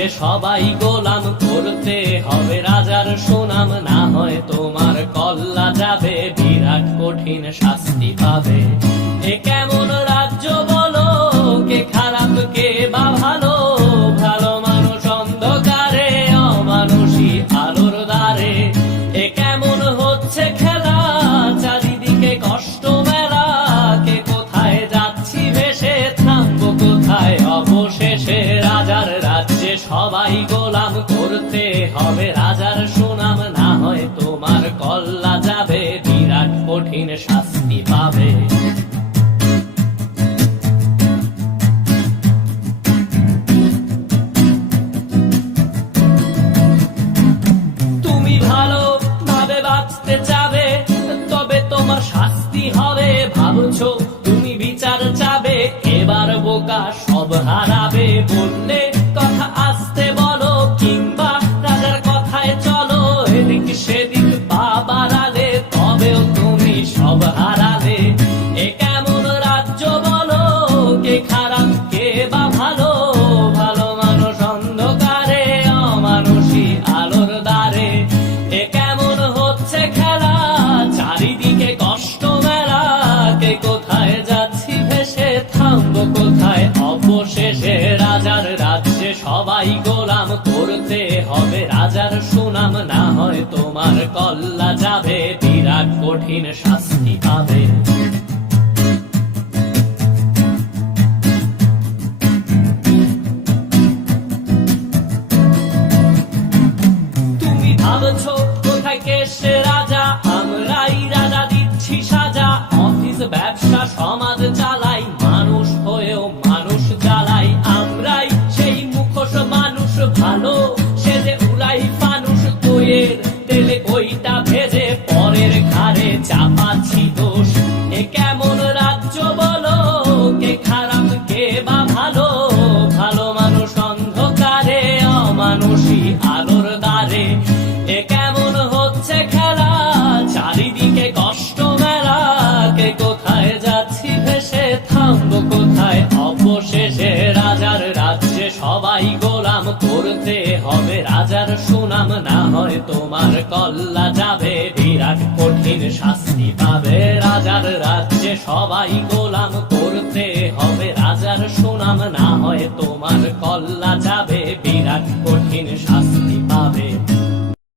রাজ্যে সবাই গোলাম, করতে হবে রাজার সুনাম, না হয় তোমার কল্লা যাবে, বিরাট কঠিন শাস্তি পাবে। এ কেমন রাজ্য বলো, কে খারাপ কে বা ভালো, ভালো মানুষ অন্ধকারে, অমানুষী আলোর দ্বারে। এ কেমন হচ্ছে খেলা, চারিদিকে কষ্ট মেলা, কে কোথায় যাচ্ছি ভেসে, থামবো কোথায় অবশেষে। রাজার রাজ্যে সবাই গোলাম, করতে হবে রাজার সুনাম, না হয় তোমার কল্লা যাবে, বিরাট কঠিন শাস্তি পাবে। তুমি ভালো ভাবে বাঁচতে চাবে, তবে তোমার শাস্তি হবে। ভাবছো তুমি বিচার চাবে, এবার বোকা সব হারাবে। বললে কথা আসতে বলো, কিংবা রাজার কথায় চলো, এদিক সেদিক পা বাড়ালে, তবেও তুমি সব হারালে। এ কেমন রাজ্য বলো, কে খারাপ কে বা ভালো, ভালো মানুষ অন্ধকারে, অমানুষী আলোর দ্বারে। এ কেমন হচ্ছে খেলা, চারিদিকে কষ্ট মেলা, কে কোথায় যাচ্ছি ভেসে, থামবো কোথায় অবশেষে। রাজার রাজ্যে সবাই গোলাম, করতে হবে রাজার সুনাম, না হয় তোমার কল্লা যাবে, বিরাট কঠিন শাস্তি পাবে। তুমি ভাবছো কোথায় কেসে রাজা, আমরাই রাজা দিচ্ছি সাজা। অফিস ব্যবসা সমাজ চালাই, মানুষ হয়েও মানুষ জ্বালাই। আমরাই সেই মুখোশ মানুষ ভালো, সেজে উড়াই ফানুষ, দইয়ের তেলে ওইটা ভেজে, পরের ঘাড়ে চাপাচ্ছি দোষ। এ কেমন রাজ্য বলো, কে খারাপ কে বা ভালো, ভালো মানুষ অন্ধকারে, অমানুষী আলোর দ্বারে। এ কেমন হচ্ছে খেলা, চারিদিকে কষ্ট মেলা, কে কোথায় যাচ্ছি ভেসে, থামবো কোথায় অবশেষে। রাজার রাজ্যে সবাই গোলাম, করতে হবে রাজার সুনাম, না হয় তোমার কল্লা যাবে, বিরাট কঠিন শাস্তি পাবে। রাজার রাজ্যে সবাই গোলাম, করতে হবে রাজার সুনাম, না হয় তোমার কল্লা যাবে, বিরাট কঠিন শাস্তি পাবে।